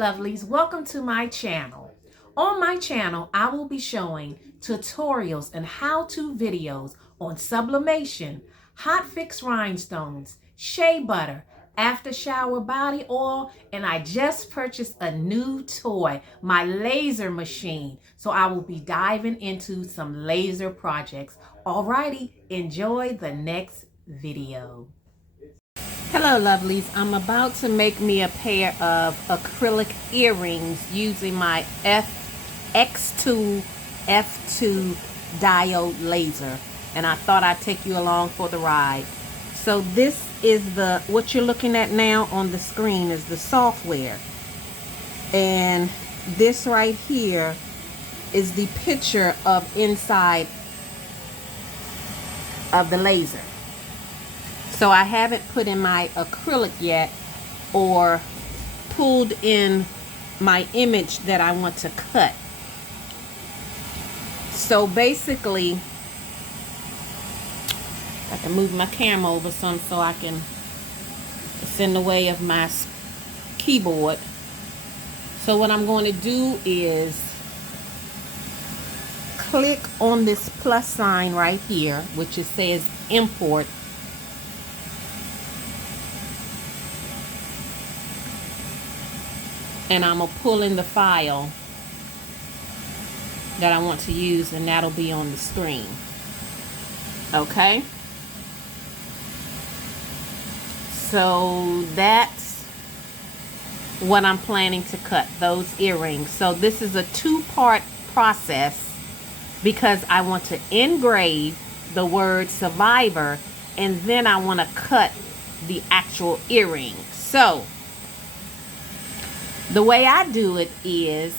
lovelies, welcome to my channel. On my channel, I will be showing tutorials and how-to videos on sublimation, hot fix rhinestones, shea butter, after shower body oil, and I just purchased a new toy, my laser machine. So I will be diving into some laser projects. Alrighty, enjoy the next video. Hello lovelies, I'm about to make me a pair of acrylic earrings using my Xtool F2 diode laser, and I thought I'd take you along for the ride. So this is what you're looking at now on the screen is the software, and this right here is the picture of inside of the laser. So I haven't put in my acrylic yet or pulled in my image that I want to cut. So basically, I can move my camera over some so I can, it's in the way of my keyboard. So what I'm going to do is click on this plus sign right here, which it says import. And I'm going to pull in the file that I want to use, and that'll be on the screen. Okay? So that's what I'm planning to cut, those earrings. So this is a two-part process because I want to engrave the word survivor, and then I want to cut the actual earring. So the way I do it is,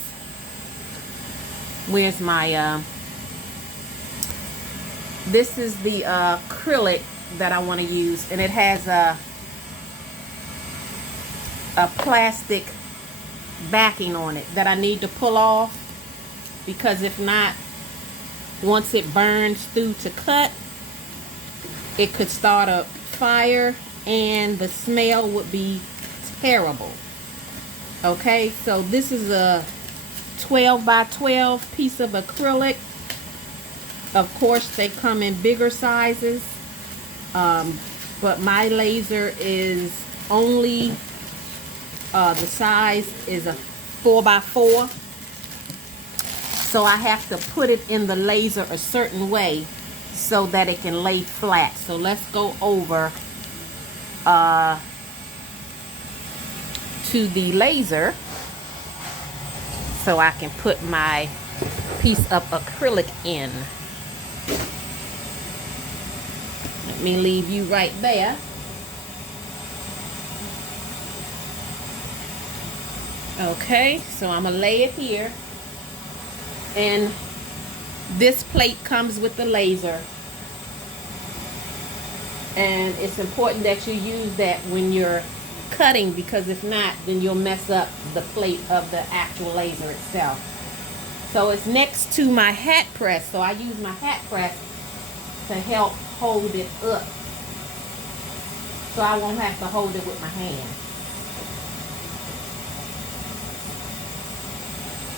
where's my, this is the acrylic that I want to use, and it has a plastic backing on it that I need to pull off, because if not, once it burns through to cut, it could start a fire and the smell would be terrible. Okay, so this is a 12 by 12 piece of acrylic. Of course, they come in bigger sizes, but my laser is only, the size is a 4 by 4. So I have to put it in the laser a certain way so that it can lay flat. So let's go over to the laser so I can put my piece of acrylic in. Let me leave you right there. Okay, so I'm gonna lay it here, and this plate comes with the laser, and it's important that you use that when you're cutting, because if not, then you'll mess up the plate of the actual laser itself. So it's next to my hat press, so I use my hat press to help hold it up, so I won't have to hold it with my hand.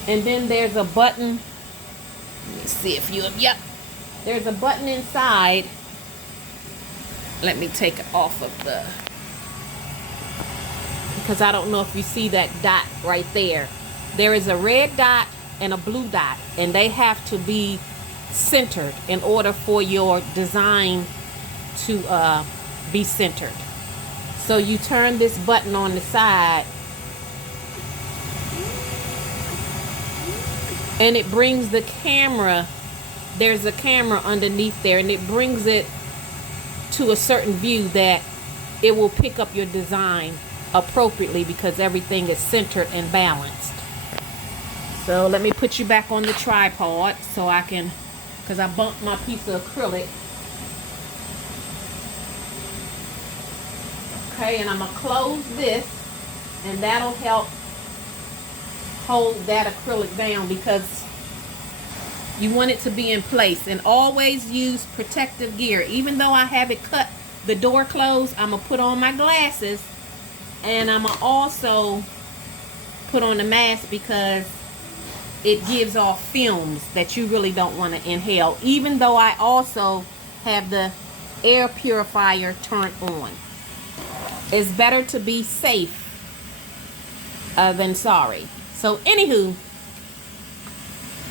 And then there's a button, let me see if you, yep, there's a button inside. Let me take it off of the, because I don't know if you see that dot right there. There is a red dot and a blue dot, and they have to be centered in order for your design to be centered. So you turn this button on the side, and it brings the camera, there's a camera underneath there, and it brings it to a certain view that it will pick up your design appropriately because everything is centered and balanced. So let me put you back on the tripod so I can, because I bumped my piece of acrylic. Okay, and I'm going to close this, and that'll help hold that acrylic down, because you want it to be in place. And always use protective gear. Even though I have it cut the door closed, I'm going to put on my glasses, and I'm going to also put on the mask because it gives off fumes that you really don't want to inhale, even though I also have the air purifier turned on. It's better to be safe than sorry. So anywho,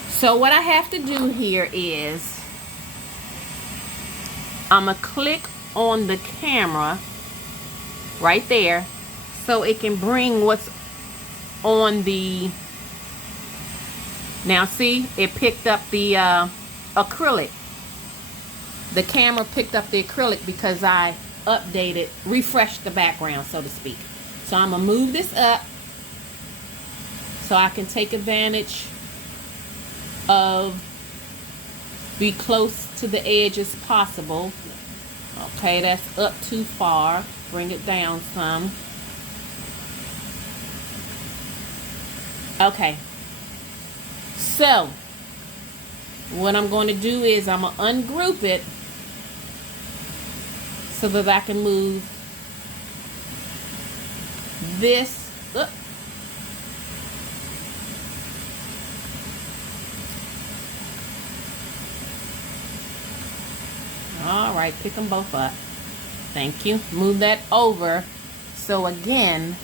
so what I have to do here is I'm gonna click on the camera right there so it can bring what's on the, now see, it picked up the acrylic. The camera picked up the acrylic because I updated, refreshed the background, so to speak. So I'm gonna move this up so I can take advantage of be close to the edge as possible. Okay, that's up too far. Bring it down some. Okay. So, what I'm going to do is I'm going to ungroup it so that I can move this up. All right, pick them both up. Thank you. Move that over. So again,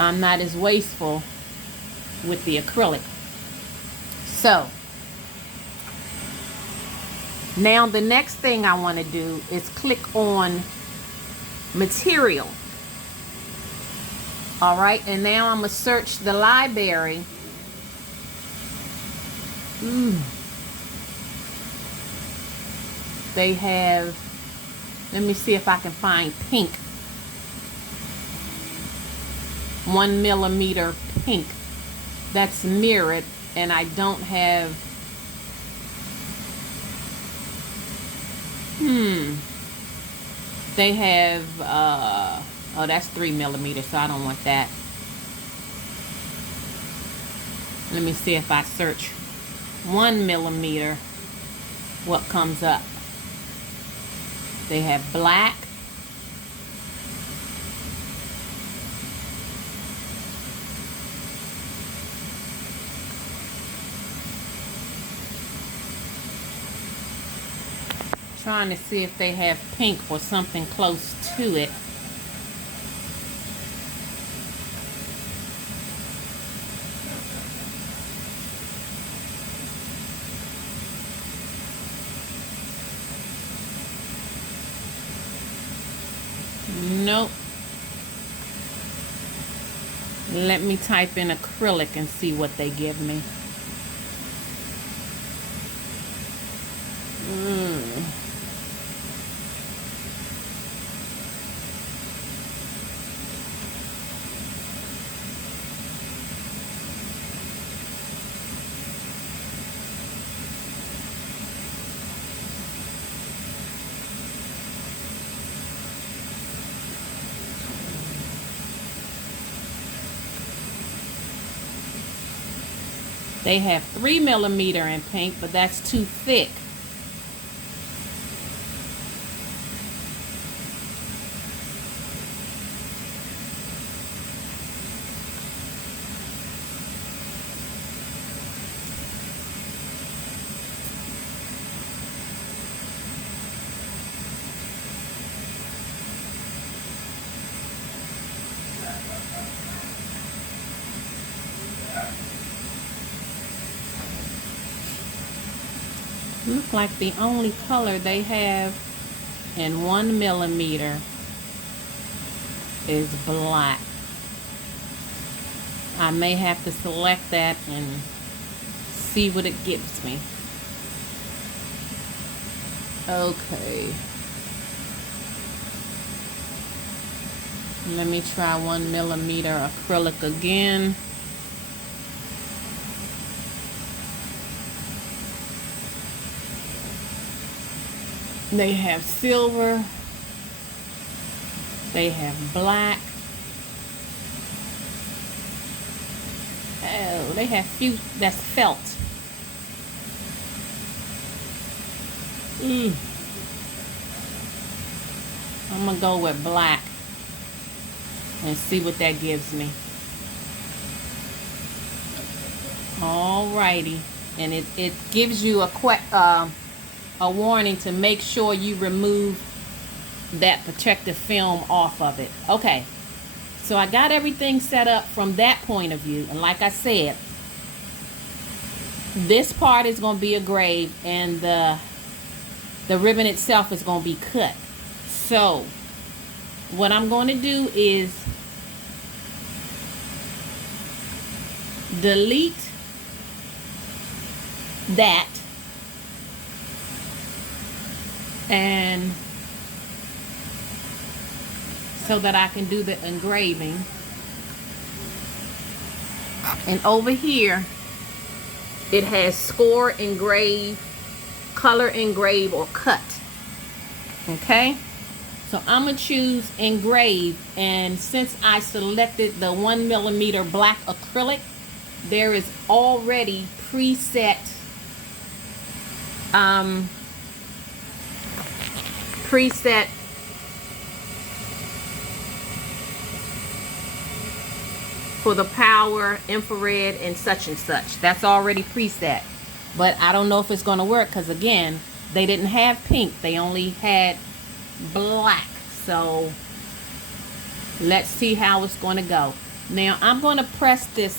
I'm not as wasteful with the acrylic. So now the next thing I want to do is click on material. All right, and now I'm going to search the library. They have, let me see if I can find pink. 1 millimeter pink. That's mirrored, and I don't have, they have, oh, that's 3 millimeters, so I don't want that. Let me see if I search 1 millimeter, what comes up. They have black, trying to see if they have pink or something close to it. Nope. Let me type in acrylic and see what they give me. They have 3 millimeter in pink, but that's too thick. Look like the only color they have in 1 millimeter is black. I may have to select that and see what it gives me. Okay. Let me try 1 millimeter acrylic again. They have silver. They have black. Oh, they have few, that's felt. I'm I'm gonna go with black and see what that gives me. Alrighty, and it gives you a warning to make sure you remove that protective film off of it. Okay, so I got everything set up from that point of view, and like I said, this part is going to be engraved and the ribbon itself is going to be cut. So what I'm going to do is delete that and so that I can do the engraving. And over here it has score, engrave, color, engrave, or cut. Okay, so I'm gonna choose engrave, and since I selected the 1mm black acrylic, there is already preset for the power, infrared, and such. That's already preset, but I don't know if it's going to work because again, they didn't have pink, they only had black. So let's see how it's going to go. Now I'm going to press this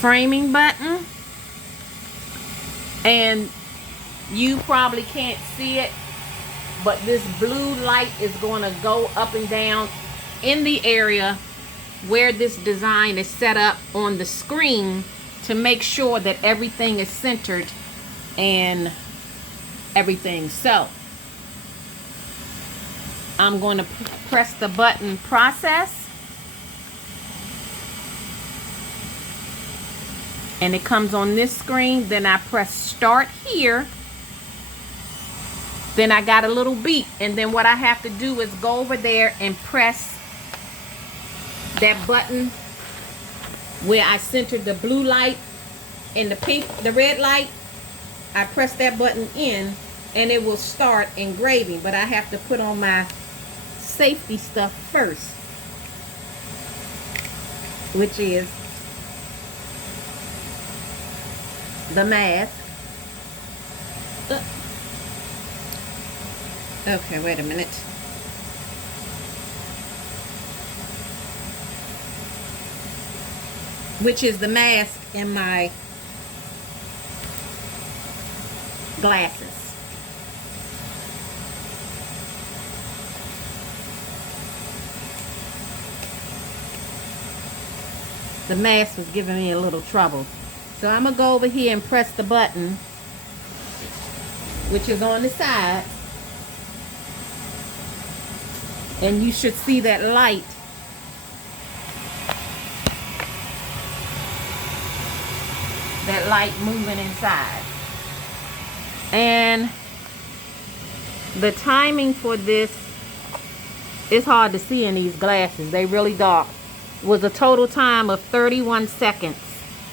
framing button, and you probably can't see it, but this blue light is going to go up and down in the area where this design is set up on the screen to make sure that everything is centered and everything. So I'm going to press the button process, and it comes on this screen. Then I press start here. Then I got a little beep, and then what I have to do is go over there and press that button where I centered the blue light and the red light. I press that button in and it will start engraving, but I have to put on my safety stuff first, which is the mask. Okay, wait a minute. Which is the mask in my glasses. The mask was giving me a little trouble. So I'm going to go over here and press the button, which is on the side. And you should see that light moving inside. And the timing for this is hard to see in these glasses. They really dark. Was a total time of 31 seconds.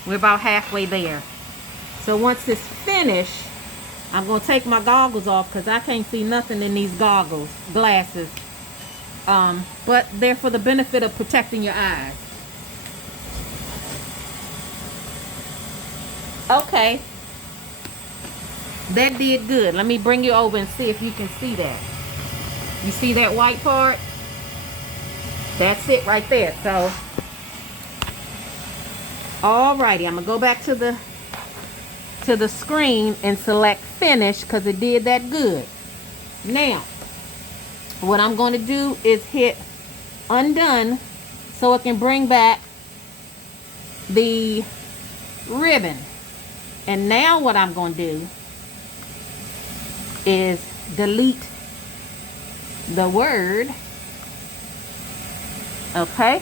We're about halfway there. So once it's finished, I'm going to take my goggles off because I can't see nothing in these glasses. But they're for the benefit of protecting your eyes. Okay, that did good. Let me bring you over and see if you can see that. You see that white part? That's it right there. So, alrighty, I'm gonna go back to the screen and select finish because it did that good. Now, what I'm going to do is hit undone so it can bring back the ribbon. And now what I'm going to do is delete the word. Okay.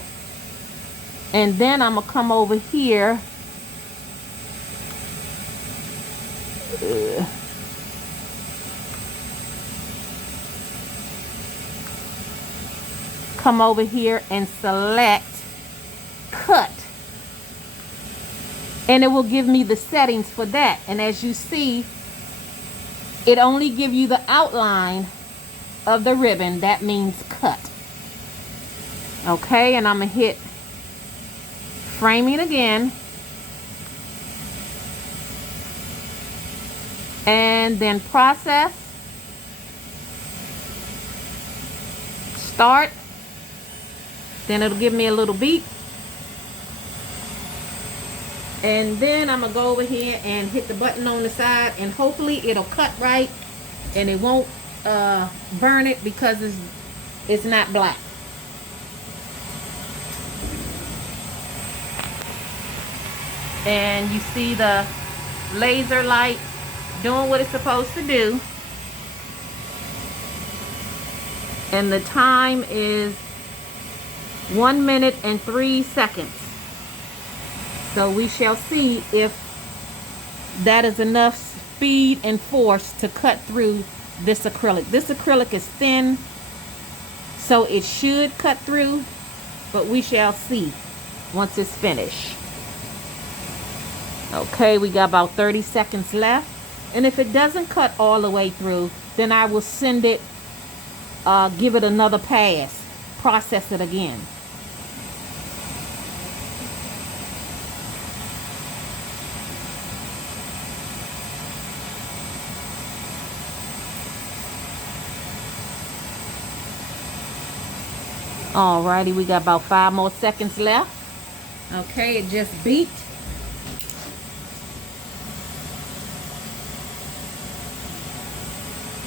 And then I'm going to come over here. Come over here and select cut. And it will give me the settings for that. And as you see, it only gives you the outline of the ribbon. That means cut. Okay, and I'm gonna hit framing again, and then process, start, then it'll give me a little beep, and then I'm gonna go over here and hit the button on the side, and hopefully it'll cut right and it won't burn it because it's not black. And you see the laser light doing what it's supposed to do. And the time is 1 minute and 3 seconds. So we shall see if that is enough speed and force to cut through this acrylic. This acrylic is thin, so it should cut through, but we shall see once it's finished. Okay, we got about 30 seconds left. And if it doesn't cut all the way through, then I will send it, give it another pass, process it again. Alrighty, we got about 5 more seconds left. Okay, it just beat.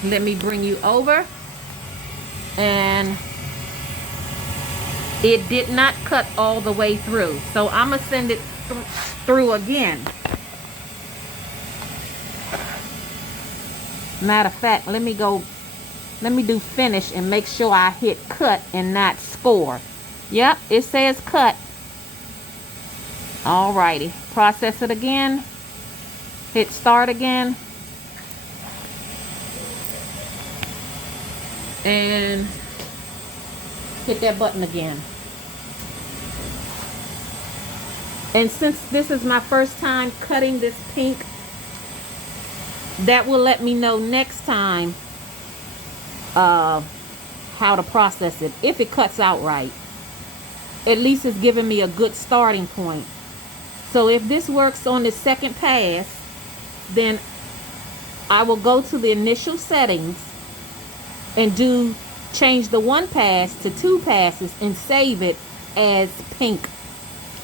Let me bring you over, and it did not cut all the way through, so I'm gonna send it through again. Matter of fact, let me do finish and make sure I hit cut and not score. Yep, it says cut. Alrighty, process it again, hit start again, and hit that button again. And since this is my first time cutting this pink, that will let me know next time how to process it, if it cuts out right. At least it's giving me a good starting point. So if this works on the second pass, then I will go to the initial settings and change the 1 pass to 2 passes and save it as pink,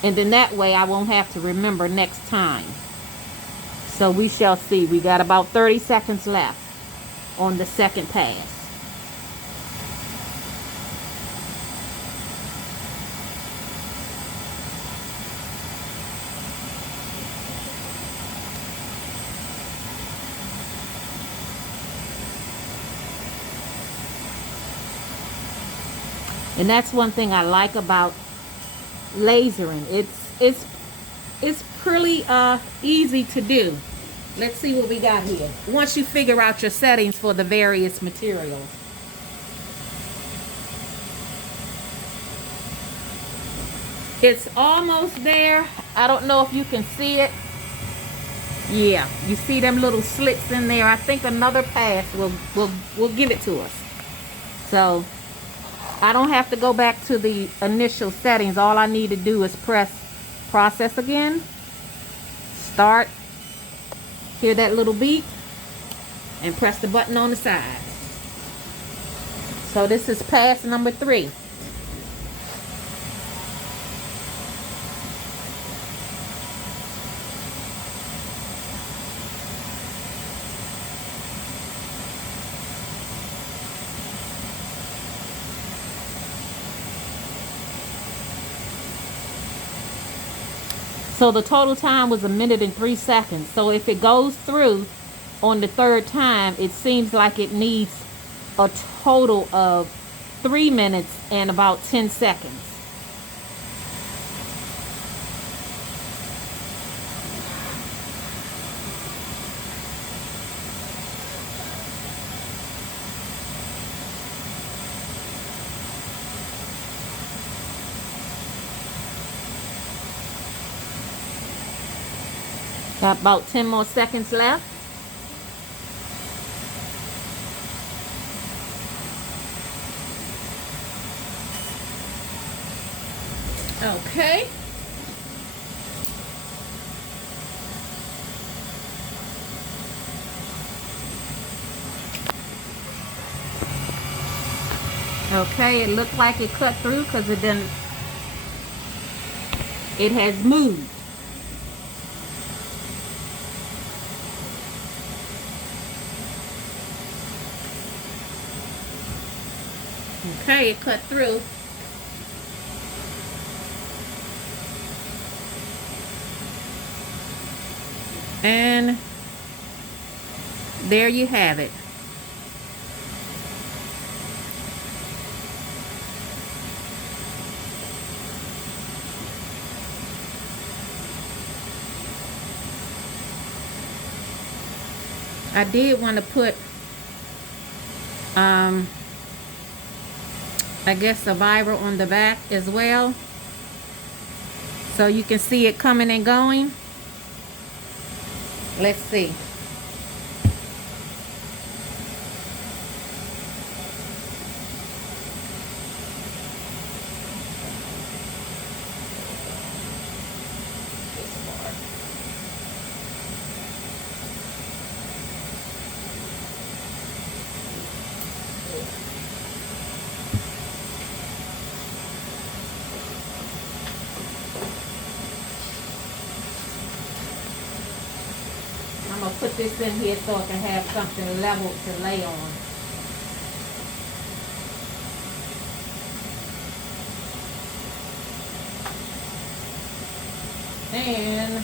and then that way I won't have to remember next time. So we shall see. We got about 30 seconds left on the second pass. And that's one thing I like about lasering. It's pretty easy to do. Let's see what we got here. Once you figure out your settings for the various materials. It's almost there. I don't know if you can see it. Yeah, you see them little slits in there. I think another pass will give it to us. So I don't have to go back to the initial settings. All I need to do is press process again, start, hear that little beep, and press the button on the side. So this is pass number 3. So the total time was 1 minute and 3 seconds. So if it goes through on the 3rd time, it seems like it needs a total of 3 minutes and about 10 seconds. Got about 10 more seconds left. Okay. Okay, it looked like it cut through because it didn't, it has moved. Okay, it cut through. And there you have it. I did want to put, I guess, Survivor on the back as well, so you can see it coming and going. Let's see. I'm going to put this in here so I can have something level to lay on. And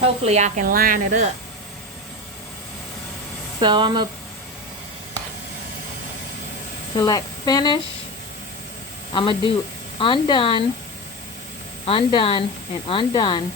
hopefully I can line it up. So I'm going to select finish. I'm going to do undone, undone, and undone.